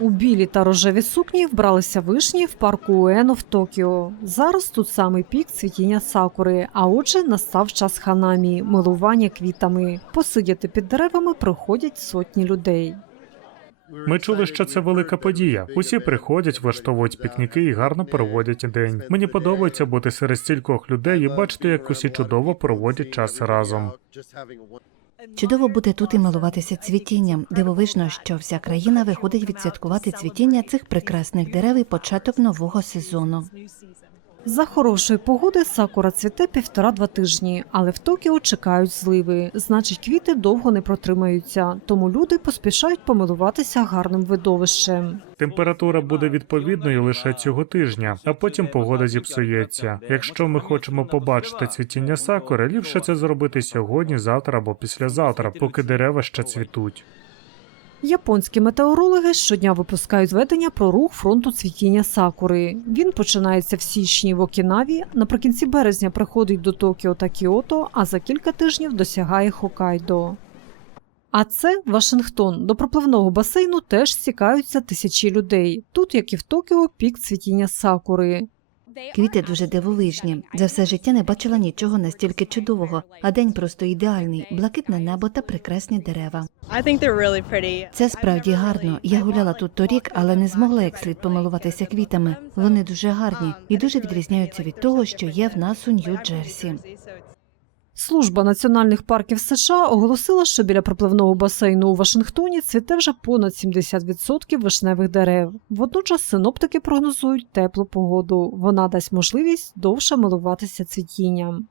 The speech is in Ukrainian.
У білі та рожеві сукні вбралися вишні в парку Уено в Токіо. Зараз тут самий пік цвітіння сакури, а отже, настав час ханамі, милування квітами. Посидіти під деревами приходять сотні людей. Ми чули, що це велика подія. Усі приходять, влаштовують пікніки і гарно проводять день. Мені подобається бути серед стількох людей і бачити, як усі чудово проводять час разом. Чудово бути тут і милуватися цвітінням. Дивовижно, що вся країна виходить відсвяткувати цвітіння цих прекрасних дерев і початок нового сезону. За хорошої погоди сакура цвіте півтора-два тижні, але в Токіо чекають зливи. Значить, квіти довго не протримаються, тому люди поспішають помилуватися гарним видовищем. Температура буде відповідною лише цього тижня, а потім погода зіпсується. Якщо ми хочемо побачити цвітіння сакури, ліпше це зробити сьогодні, завтра або післязавтра, поки дерева ще цвітуть. Японські метеорологи щодня випускають зведення про рух фронту цвітіння сакури. Він починається в січні в Окінаві, наприкінці березня приходить до Токіо та Кіото, а за кілька тижнів досягає Хокайдо. А це Вашингтон. До пропливного басейну теж стікаються тисячі людей. Тут, як і в Токіо, пік цвітіння сакури. Квіти дуже дивовижні. За все життя не бачила нічого настільки чудового, а день просто ідеальний, блакитне небо та прекрасні дерева. Це справді гарно. Я гуляла тут торік, але не змогла як слід помилуватися квітами. Вони дуже гарні і дуже відрізняються від того, що є в нас у Нью-Джерсі. Служба національних парків США оголосила, що біля пропливного басейну у Вашингтоні цвіте вже понад 70% вишневих дерев. Водночас синоптики прогнозують теплу погоду. Вона дасть можливість довше милуватися цвітінням.